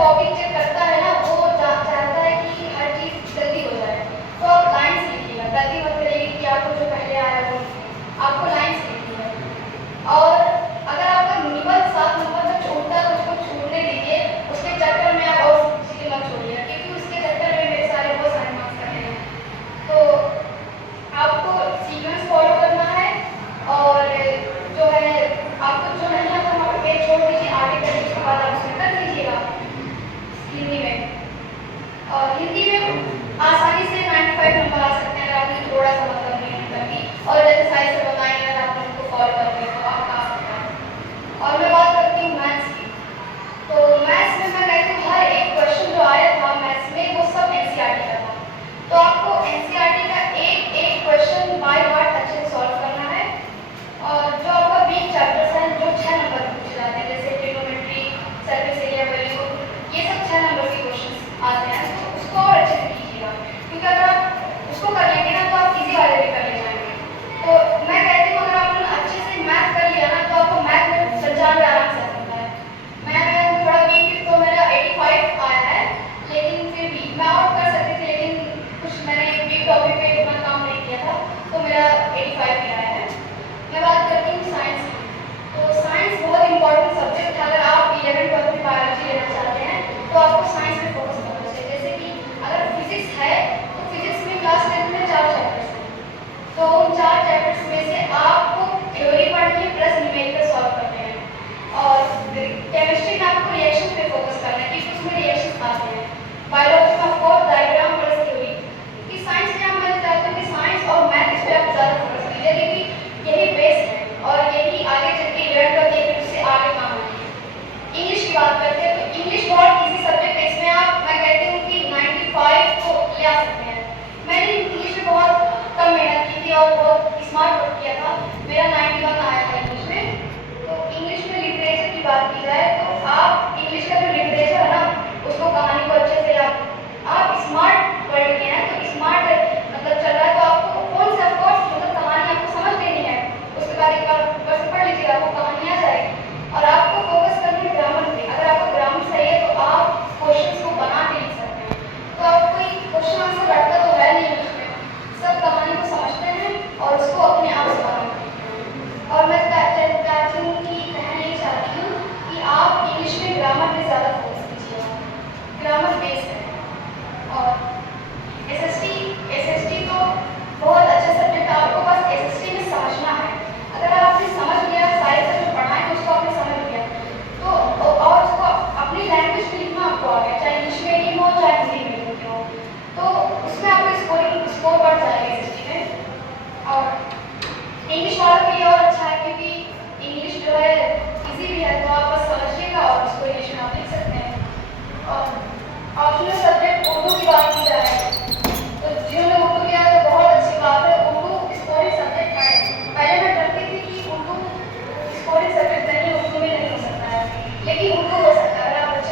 Copy check करता है ना, वो चाहता है कि हर चीज़ जल्दी हो जाए। तो आप लाइन्स लिखिएगा, गलती मत करिए कि आपको जो पहले आया वो आपको लाइन्स लिखनी है। और अगर आपका निबंध 7 नंबर तक छूटता है तो उसको छूटने दीजिए, उसके चक्कर में आप और चीज़ें मत छोड़िएगा, क्योंकि उसके चक्कर में मेरे सारे बहुत सारे मार्क्स कटे हैं। तो आपको सीक्वेंस फॉलो करना है, और जो है आपको जो नहीं आता वहाँ पे छोड़ दीजिए, आगे करिए, उसके बाद आप उसमें कर लीजिएगा हिंदी में। और हिंदी में आसानी से 95 नंबर आ सकते हैं अगर आपने थोड़ा सा मतलब मेहनत करके और एक्सरसाइज से बताएंगे, अगर आप उनको फॉलो करते हैं तो आप आ सकते हैं। और मैं बात करती हूँ मैथ्स की। तो मैथ्स में मैं कहती हूँ हर एक क्वेश्चन जो आया था मैथ्स में वो सब एनसीईआरटी का था। तो आपको एनसीईआरटी का एक एक क्वेश्चन बाय हार्ट अच्छे से सॉल्व करना है। और जो आपका वीक चैप्टर्स हैं जो 6 नंबर के पूछे जाते हैं, जैसे ट्रिग्नोमेट्री, सरफेस एरिया वैल्यू, ये सब 6 नंबर के क्वेश्चन आते हैं, तो उसको और अच्छे से कीजिएगा, क्योंकि अगर आप उसको कर लेंगे ना तो आप इजी वाले भी कर ले जाएंगे। तो मैं कहती हूँ अगर आपने अच्छे से मैथ कर लिया ना तो आपको मैथ में 95 आराम से आ सकता है। मैं थोड़ा वीक थी तो मेरा 85 आया है, लेकिन फिर भी मैं और कर सकती थी, लेकिन कुछ मैंने वीक टॉपिक पे उतना काम नहीं किया था, तो मेरा 85 ही आया है। मैं बात करती हूँ साइंस की। तो साइंस बहुत इंपॉर्टेंट सब्जेक्ट है। अगर आप 11th-12th में बायोलॉजी लेना चाहते हैं तो आपको साइंस में फोकस करना चाहिए। जैसे कि अगर फिजिक्स है तो फिजिक्स में क्लास 10th में 4 चैप्टर्स हैं, तो उन 4 चैप्टर्स में से आपको थ्योरी पढ़नी है प्लस न्यूमेरिकल सॉल्व करने हैं। और केमिस्ट्री में आपको रिएक्शन पे फोकस करना है, क्योंकि उसमें रिएक्शन आते हैं। बायोलॉजी में आपको डायग्राम प्लस थ्योरी, कि साइंस में हम मैं चाहते हैं कि साइंस और मैथ इस पर आप ज़्यादा फोकस कीजिए, क्योंकि यही बेस है और यही आगे चल के 11th फिर उससे आगे काम आएंगे। इंग्लिश की बात करते हैं तो इंग्लिश बहुत इजी सब्जेक्ट है, इसमें आप मैं कहती हूँ कि 95 को ले आ सकते हैं। मैंने इंग्लिश में बहुत कम मेहनत की थी और बहुत स्मार्ट वर्क किया था, मेरा 91 आया था इंग्लिश में। तो इंग्लिश में लिटरेचर की बात की जाए तो आप इंग्लिश का जो लिटरेचर है ना उसको कहानी को अच्छे से आप स्मार्ट वर्ड के हैं तो स्मार्ट मतलब चल रहा है, तो आपको कौन से ऑफकोर्स मतलब कहानी आपको समझ लेनी है, उसके बाद एक बार ऊपर से पढ़ लीजिएगा, आपको कहानी आ जाएगी। और आपको फोकस करना है ग्रामर पे। अगर आपका ग्रामर सही है तो आप क्वेश्चंस को बना के लिख सकते हैं। तो आप कोई क्वेश्चन आंसर रटता तो है नहीं उसमें, सब कहानी को समझते हैं और उसको अपने आप से बनाते हैं। और मैं चाहती हूँ कि कहना ये चाहती हूँ कि आप इंग्लिश में ग्रामर पे ज़्यादा फोकस कीजिएगा, ग्रामर बेस है।